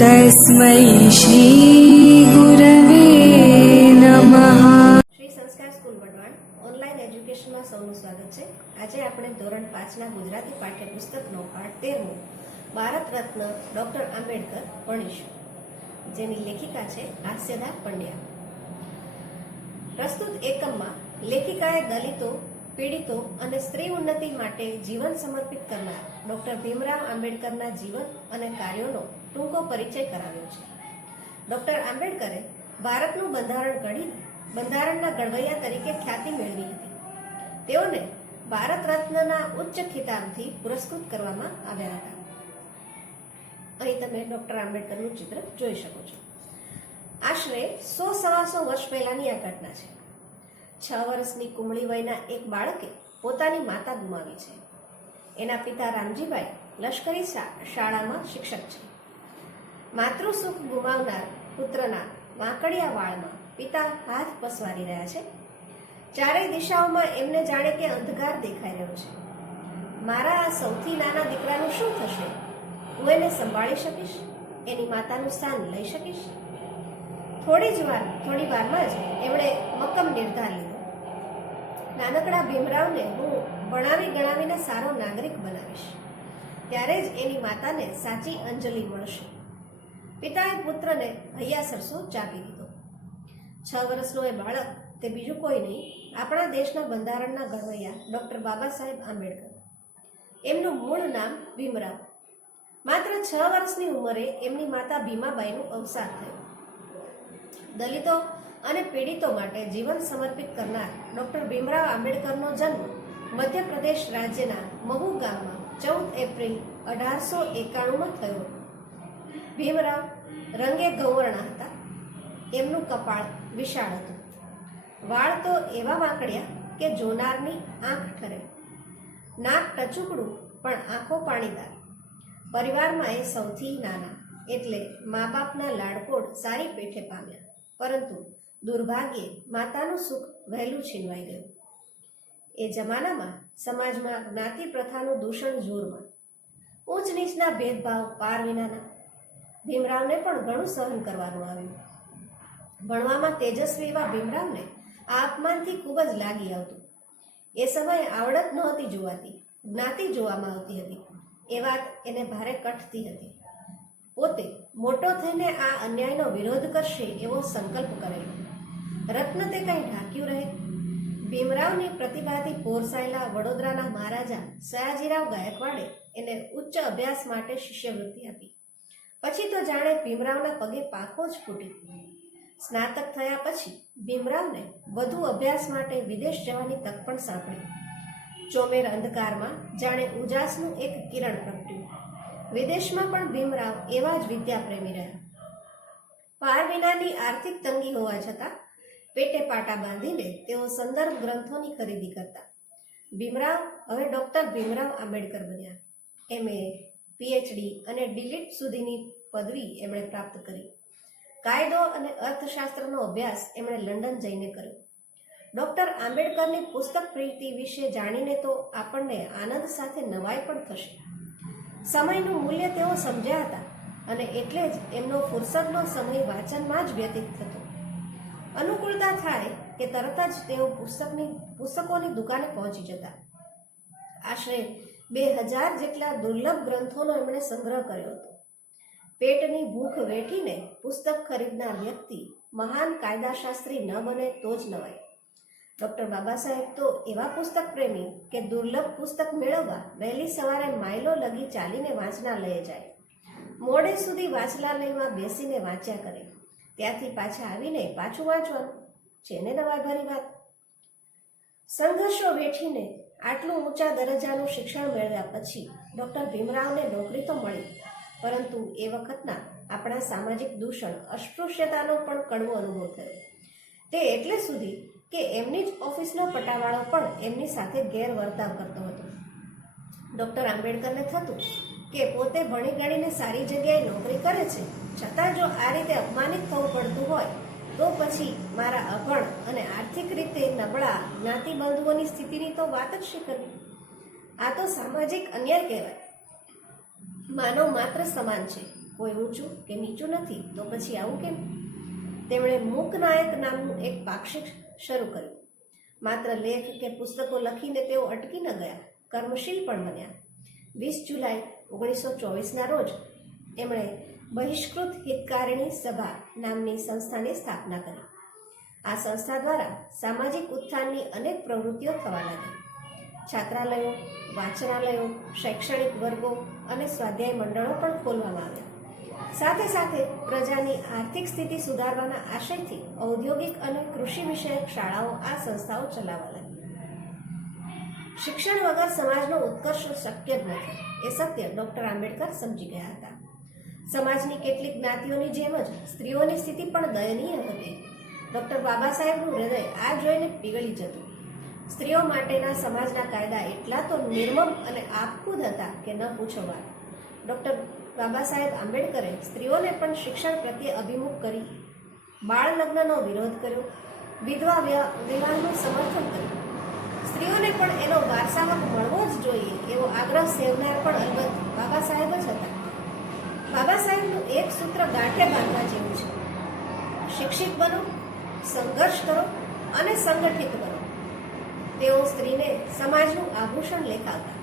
तस्मै श्रीगुरवे नमः। શ્રી સંસ્કાર સ્કૂલ વઢવાણ ઓનલાઈન એજ્યુકેશનમાં સૌનું સ્વાગત છે। આજે આપણે ધોરણ 5ના ગુજરાતી પાઠ્યપુસ્તકનો પાઠ 13 ભારત રત્ન ડોક્ટર આંબેડકર ભણીશું, જેની લેખિકા છે હાસ્યદા પંડ્યા। પ્રસ્તુત એકમમાં લેખિકાએ દલિતો, પીડિતો અને સ્ત્રી ઉન્નતિ માટે જીવન સમર્પિત કરનાર ડોક્ટર ભીમરાવ આંબેડકરના જીવન અને કાર્યોનો ટૂંકો પરિચય કરાવ્યો છે। ડોક્ટર આંબેડકરે ભારતનું બંધારણ ઘડીને બંધારણના ઘડવૈયા તરીકે ખ્યાતિ મેળવી હતી। તેઓને ભારત રત્નના ઉચ્ચ ખિતાબથી પુરસ્કૃત કરવામાં આવ્યા હતા। અહીં તમે ડોક્ટર આંબેડકરનું ચિત્ર જોઈ શકો છો। આશરે 100-125 વર્ષ પહેલાની આ ઘટના છે। 6 વર્ષની કુમળી વયના એક બાળકે પોતાની માતા ગુમાવી છે। એના પિતા રામજીભાઈ લશ્કરી શાળામાં શિક્ષક છે। માતૃસુખ ગુમાવનાર પુત્રના વાંકડિયા વાળમાં પિતા હાથ પસવારી રહ્યા છે। ચારેય દિશાઓમાં એમને જાણે કે અંધકાર દેખાઈ રહ્યો છે। મારા આ સૌથી નાના દીકરાનું શું થશે? હું એને સંભાળી શકીશ? એની માતાનું સ્થાન લઈ શકીશ? થોડી વારમાં જ એમણે મક્કમ નિર્ધાર લીધો। નાનકડા ભીમરાવને હું ભણાવી ગણાવીને સારો નાગરિક બનાવીશ, ત્યારે જ એની માતાને સાચી અંજલિ મળશે। પિતાએ પુત્રને હૈયા સરસો ચાપી દીધો। 6 વર્ષનો એ બાળક તે બીજું કોઈ નહીં, આપણા દેશના બંધારણના ઘડવૈયા ડોક્ટર બાબા સાહેબ આંબેડકર। એમનું મૂળ નામ ભીમરાવ। માત્ર 6 વર્ષની ઉંમરે એમની માતા ભીમાબાઈનું અવસાન થયું। દલિતો અને પીડિતો માટે જીવન સમર્પિત કરનાર ડોક્ટર ભીમરાવ આંબેડકરનો જન્મ મધ્યપ્રદેશ રાજ્યના મહુ ગામમાં 14 એપ્રિલ 1891માં થયો। ભીમરાવ રંગે ગૌવર્ણ હતા। એમનું કપાળ વિશાળ હતું, વાળ તો એવા વાંકડિયા કે જોનારની આંખ ઠરે, નાક ટચુકડું પણ આંખો પાણીદાર। પરિવારમાં એ સૌથી નાના, એટલે મા બાપના લાડકોડ સારી પેઠે પામ્યા, પરંતુ દુર્ભાગ્યે માતાનું સુખ વહેલું છીનવાઈ ગયું। એ જમાનામાં સમાજમાં જ્ઞાતિ પ્રથાનું દૂષણ જોરમાં, ઊંચ નીચના ભેદભાવ પાર વિનાના। ભીમરાવને પણ ઘણું સહન કરવાનું આવ્યું। ભણવામાં તેજસ્વી એવા ભીમરાવને આ અપમાનથી ખૂબ જ લાગી આવતું। એ સમયે આવડત નહોતી જોવાતી, જ્ઞાતિ જોવામાં આવતી હતી। એ વાત એને ભારે કઠતી હતી। પોતે મોટો થઈને આ અન્યાયનો વિરોધ કરશે એવો સંકલ્પ કરેલો। રત્ન તે કંઈ ઢાંક્યું રહે? ભીમરાવની પ્રતિભાથી પોરસાયેલા વડોદરાના મહારાજા સયાજીરાવ ગાયકવાડે એને ઉચ્ચ અભ્યાસ માટે શિષ્યવૃત્તિ આપી। પછી તો જાણે ભીમરાવના પગે પાંખો જ ફૂટી। સ્નાતક થયા પછી ભીમરાવને વધુ અભ્યાસ માટે વિદેશ જવાની તક પણ સાંપડી। ચોમેર અંધકારમાં જાણે ઉજાસનું એક કિરણ પ્રગટ્યું। વિદેશમાં પણ ભીમરાવ એવા જ વિદ્યાપ્રેમી રહ્યા। પાર વિનાની આર્થિક તંગી હોવા છતાં પેટે પાટા બાંધીને તેઓ સંદર્ભ ગ્રંથોની ખરીદી કરતા। ભીમરાવ હવે ડોક્ટર ભીમરાવ આંબેડકર બન્યા। MA, PhD અને DLit સુધીની પદવી એમણે પ્રાપ્ત કરી। કાયદો અને અર્થશાસ્ત્રનો અભ્યાસ એમણે લંડન જઈને કર્યો। ડોક્ટર આંબેડકરની પુસ્તક પ્રીતિ વિશે જાણીને તો આપણને આનંદ સાથે નવાઈ પણ થશે। સમયનું મૂલ્ય તેઓ સમજ્યા હતા, અને એટલે જ એમનો ફુરસદનો સમય વાંચનમાં જ વ્યતીત થતો। અનુકૂળતા થાય કે તરત જ તેઓ પુસ્તકોની દુકાને પહોંચી જતા। આશરે 2000 જેટલા દુર્લભ ગ્રંથોનો એમણે સંગ્રહ કર્યો હતો। પેટની ભૂખ વેઠીને પુસ્તક ખરીદનાર વ્યક્તિ મહાન કાયદાશાસ્ત્રી ન બને તો જ નવાય। ડોક્ટર બાબા સાહેબ તો એવા પુસ્તક પ્રેમી કે દુર્લભ પુસ્તક મેળવવા વહેલી સવારે માઇલો લગી ચાલીને વાંચનાલયે જાય, મોડે સુધી વાંચનાલયમાં બેસીને વાંચ્યા કરે, ત્યાંથી પાછા આવીને પાછું વાંચવાનું। છે ને નવાઈ ભરી વાત। સંઘર્ષો વેઠીને આટલું ઊંચા દરજ્જાનું શિક્ષણ મેળવ્યા પછી ડોક્ટર ભીમરાવને નોકરી તો મળી, પરંતુ એ વખતના આપણા સામાજિક દૂષણ, અસ્પૃશ્યતાનો પણ કડવો અનુભવ થયો। તે એટલે સુધી કે એમની જ ઓફિસનો પટાવાળો પણ એમની સાથે ગેરવર્તાવ કરતો હતો। ડોક્ટર આંબેડકરને થતું કે પોતે ભણી ગણીને સારી જગ્યાએ નોકરી કરે છે, છતાં જો આ રીતે અપમાનિત થવું પડતું હોય તો પછી મારા અભણ અને આર્થિક રીતે નબળા જ્ઞાતિબંધુઓની સ્થિતિની તો વાત જ શી કરવી? આ તો સામાજિક અન્યાય કહેવાય। માનવ માત્ર સમાન છે, કોઈ ઊંચું કે નીચું નથી, તો પછી આવું કેમ? તેમણે મૂકનાયક નામનું એક પાક્ષિક શરૂ કર્યું. માત્ર લેખ કે પુસ્તકો લખીને તેઓ અટકી ન ગયા, કર્મશીલ પણ બન્યા. 20 જુલાઈ 1924ના રોજ એમણે બહિષ્કૃત હિતકારિણી સભા નામની સંસ્થાની સ્થાપના કરી. આ સંસ્થા દ્વારા સામાજિક ઉત્થાનની અનેક પ્રવૃત્તિઓ થવા લાગી. છાત્રાલયો, વાંચનાલયો, શૈક્ષણિક વર્ગો અને સ્વાધ્યાય મંડળો પણ ખોલવામાં આવ્યા. સાથે સાથે પ્રજાની આર્થિક સ્થિતિ સુધારવાના આશયથી ઔદ્યોગિક અને કૃષિ વિષયક શાળાઓ આ સંસ્થાઓ ચલાવવા લાગી. શિક્ષણ વગર સમાજનો ઉત્કર્ષ શક્ય જ નથી એ સત્ય ડૉક્ટર આંબેડકર સમજી ગયા હતા. સમાજની કેટલીક જ્ઞાતિઓની જેમ જ સ્ત્રીઓની સ્થિતિ પણ દયનીય હતી. ડૉક્ટર બાબા સાહેબનું હૃદય આ જોઈને પીગળી જતું. સ્ત્રીઓ માટેના સમાજના કાયદા એટલા તો નિર્મમ અને આપખુદ હતા કે ન પૂછો વાત. ડૉક્ટર બાબા સાહેબ આંબેડકરે સ્ત્રીઓને પણ શિક્ષણ પ્રત્યે અભિમુખ કરી, બાળ લગ્નનો વિરોધ કર્યો, વિધવા વિવાહનું સમર્થન કર્યું. સ્ત્રીઓને પણ એનો વારસાહક મળવો જ જોઈએ એવો આગ્રહ સેવનાર પણ અલબત્ત બાબા સાહેબ જ હતા. બાબા સાહેબનું એક સૂત્ર ગાંઠે બાંધવા જેવું છે: શિક્ષિત બનો, સંઘર્ષ કરો અને સંગઠિત બનો. તેઓ સ્ત્રીને સમાજનું આભૂષણ લેખાવતા.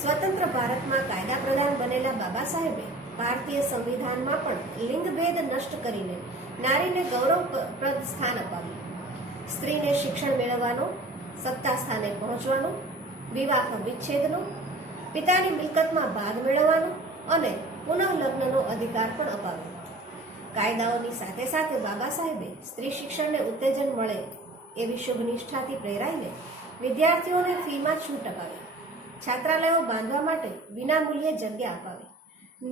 સ્વતંત્ર ભારતમાં કાયદા પ્રધાન બનેલા બાબા સાહેબે ભારતીય સંવિધાનમાં પણ લિંગભેદ નષ્ટ કરીને નારીને ગૌરવપ્રદ સ્થાન અપાવ્યું. સ્ત્રીને શિક્ષણ મેળવવાનો, સત્તા સ્થાને પહોંચવાનો, વિવાહ વિચ્છેદનો, પિતાની મિલકતમાં ભાગ મેળવવાનો અને પુનઃલગ્નનો અધિકાર પણ અપાવ્યો. કાયદાઓની સાથે સાથે બાબા સાહેબે સ્ત્રી શિક્ષણને ઉત્તેજન મળે એવી શુભ નિષ્ઠાથી પ્રેરાઈને વિદ્યાર્થીઓને ફીમાં છૂટ અપાવી, છાત્રાલયો બાંધવા માટે વિનામૂલ્યે જગ્યા અપાવી,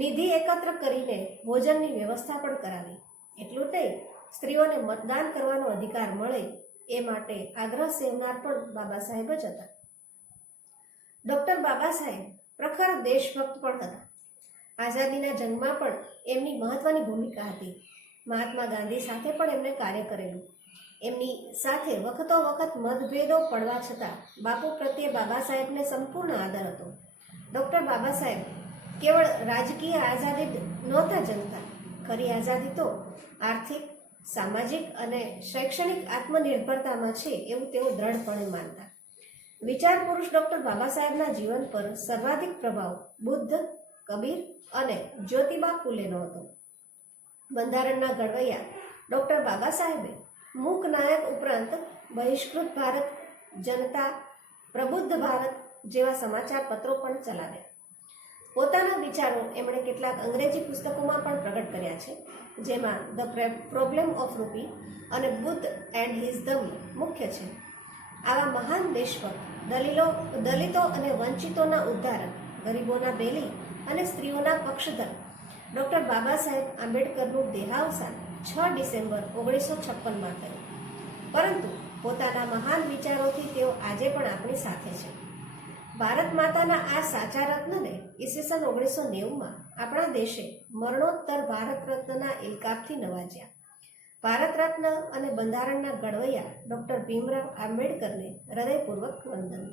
નિધિ એકત્ર કરીને ભોજનની વ્યવસ્થા પણ કરાવી. એટલું નહીં, સ્ત્રીઓને મતદાન કરવાનો અધિકાર મળે એ માટે આગ્રહ સેવનાર પણ બાબા સાહેબ જ હતા. ડૉક્ટર બાબા સાહેબ પ્રખર દેશભક્ત પણ હતા. આઝાદીના જંગમાં પણ એમની મહત્વની ભૂમિકા હતી. મહાત્મા ગાંધી સાથે પણ એમણે કાર્ય કરેલું. એમની સાથે વખતો વખત મતભેદો પડવા છતાં બાપુ પ્રત્યે બાબા સાહેબને સંપૂર્ણ આદર હતો. ડૉક્ટર બાબા સાહેબ કેવળ રાજકીય આઝાદી નહોતા જંગતા. ખરી આઝાદી તો આર્થિક, સામાજિક અને શૈક્ષણિક આત્મનિર્ભરતામાં છે એવું તેઓ દ્રઢપણે માનતા. વિચાર પુરુષ ડૉક્ટર બાબા સાહેબના જીવન પર સર્વાધિક પ્રભાવ બુદ્ધ, કબીર અને જ્યોતિબા ફૂલેનો હતો. બંધારણના ઘડવૈયા ડૉક્ટર બાબા સાહેબે મૂક નાયક ઉપરાંત બહિષ્કૃત ભારત, જનતા, પ્રબુદ્ધ ભારત જેવા સમાચાર પત્રો પણ ચલાવ્યા. પોતાના વિચારો એમણે કેટલાક અંગ્રેજી પુસ્તકોમાં પણ પ્રગટ કર્યા છે, જેમાં ધ પ્રોબ્લેમ ઓફ રૂપી અને બુદ્ધ એન્ડ હિઝ ધમ્મ મુખ્ય છે. આવા મહાન દેશભક્ત, દલિતો અને વંચિતોના ઉદ્ધારક, ગરીબોના બેલી અને સ્ત્રીઓના પક્ષધર ડૉક્ટર બાબા સાહેબ આંબેડકરનું દેહાવસાન 6 ડિસેમ્બર 1956માં થયું. પરંતુ પોતાના મહાન વિચારોથી તેઓ આજે પણ આપણી સાથે છે. ભારત માતાના આ સાચા રત્નને ઈસવીસન 1990માં આપણા દેશે મરણોત્તર ભારત રત્નના ઇલકાબથી નવાજ્યા. ભારત રત્ન અને બંધારણના ઘડવૈયા ડૉક્ટર ભીમરાવ આંબેડકરને હૃદયપૂર્વક વંદન.